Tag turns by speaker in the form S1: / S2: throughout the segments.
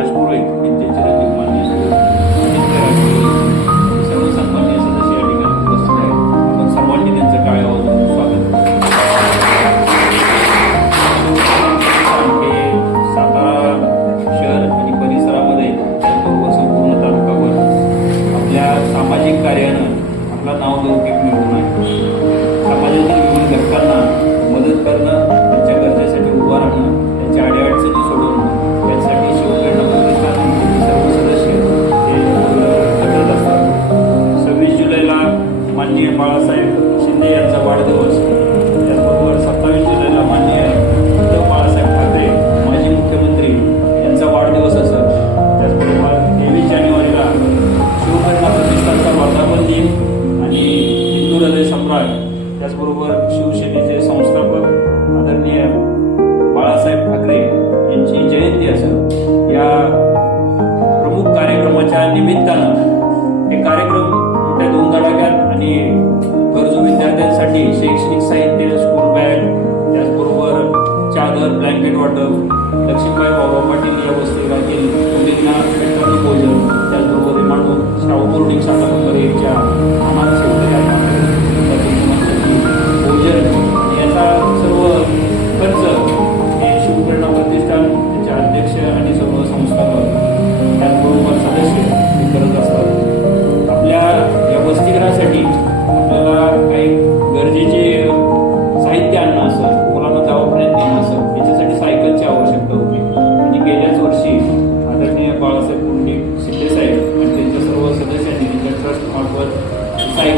S1: राजपुरोहित यांचे चिरंजीव मान्य आदित्य सर्व सन्मान्य सदस्य या ठिकाणी उपस्थित आहेत आपण सर्वांनी त्यांचं टाळ्या वाजवून स्वागत हे सातारा शहर आणि परिसरामध्ये त्याचबरोबर संपूर्ण तालुकावर आपल्या सामाजिक कार्यानं आपला नावलौकिक मिळवून आहे त्याचबरोबर शिवसेनेचे संस्थापक आदरणीय बाळासाहेब ठाकरे यांची जयंती असं या प्रमुख कार्यक्रमाच्या निमित्तानं हे कार्यक्रम मोठ्या धुमधडाक्यात आणि गरजू विद्यार्थ्यांसाठी शैक्षणिक साहित्य स्कूल बॅग त्याचबरोबर चादर ब्लँकेट वाटप लक्ष्मीबाई बाबा पाटील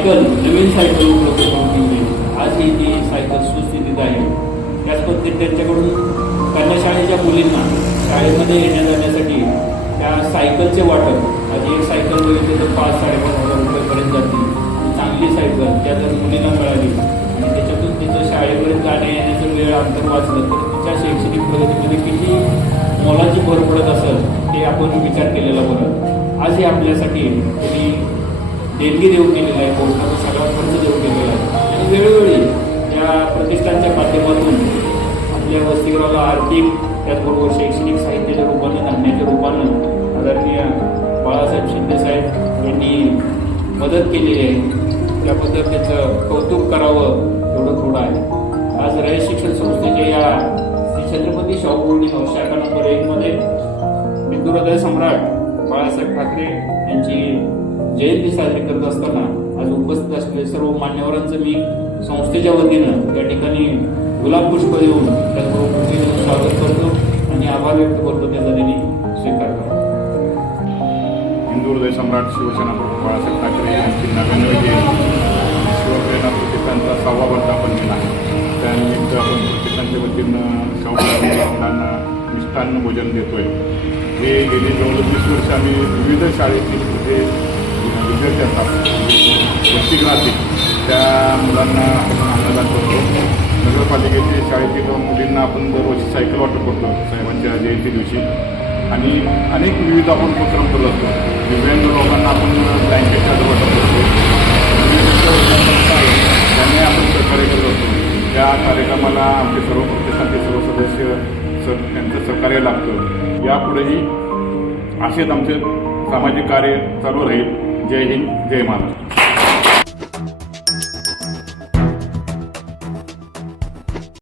S1: सायकल नवीन सायकल उपलब्ध करून दिली. आजही ती सायकल सुस्थितीत आहे. त्याच पद्धतीने त्यांच्याकडून कन्याशाळेच्या मुलींना शाळेमध्ये येण्या जाण्यासाठी त्या सायकलचे वाटप. आधी एक सायकल बघितली तर पाच साडेपाच हजार रुपयेपर्यंत जाते. चांगली सायकल त्या जर मुलींना मिळाली आणि त्याच्यातून तिचं शाळेपर्यंत जाण्या येण्याचं वेळ अंतर वाचलं तर तिच्या शैक्षणिक प्रगतीमध्ये किती मोलाची भर पडत असेल ते आपण विचार केलेला बरं. आजही आपल्यासाठी देणगी देऊन केलेलं आहे पोस्टाचा सगळा खर्च देऊ गेलेला आहे. आणि वेळोवेळी या प्रतिष्ठानच्या माध्यमातून आपल्या वसतिगृहाला आर्थिक त्याचबरोबर शैक्षणिक साहित्याच्या रूपानं धान्याच्या रूपानं आदरणीय बाळासाहेब शिंदे साहेब यांनी मदत केलेली आहे. त्याबद्दल त्याचं कौतुक करावं एवढं थोडं आहे. आज रय शिक्षण संस्थेच्या या श्री छत्रपती शाहू बोर्डिंग शाखा नंबर एकमध्ये हिंदू सम्राट बाळासाहेब ठाकरे यांची जयंती साजरी करत असताना आज उपस्थित असलेले सर्व मान्यवरांचं मी संस्थेच्या वतीनं या ठिकाणी गुलाब पुष्प देऊन त्याचं स्वागत करतो आणि आभार व्यक्त करतो त्याचा त्यांनी स्वीकार करतो.
S2: हिंदू हृदय सम्राट शिवसेना प्रमुख बाळासाहेब ठाकरे यांची नव्याण्णव शिवप्रेरणा प्रतिष्ठानचा सहावा वर्धापन दिला आहे. त्यानिमित्त आपण प्रतिष्ठानच्या वतीनं शाहू मुलांना मिष्टान्न भोजन देतोय. हे गेली जवळ वीस वर्ष आम्ही विविध शाळेतील जे विद्यार्थी असतात वसतिगृहातील त्या मुलांना आपण अन्नदान करतो. नगरपालिकेचे शाळेतील मुलींना आपण दरवर्षी सायकल वाटप करतो साहेबांच्या जयंती दिवशी. आणि अनेक विविध आपण उपक्रम करत असतो. दिव्यांग लोकांना आपण ब्लँकेट चादर वाटप करतो. विविध आहेत, त्यांनी आपण सहकार्य करत असतो. त्या कार्यक्रमाला आमचे सर्व प्रतिष्ठानचे सर्व सदस्य सर त्यांचं सहकार्य लागतं. यापुढेही असेच आमचे सामाजिक कार्य चालू राहील. జై హింద్ జై మాత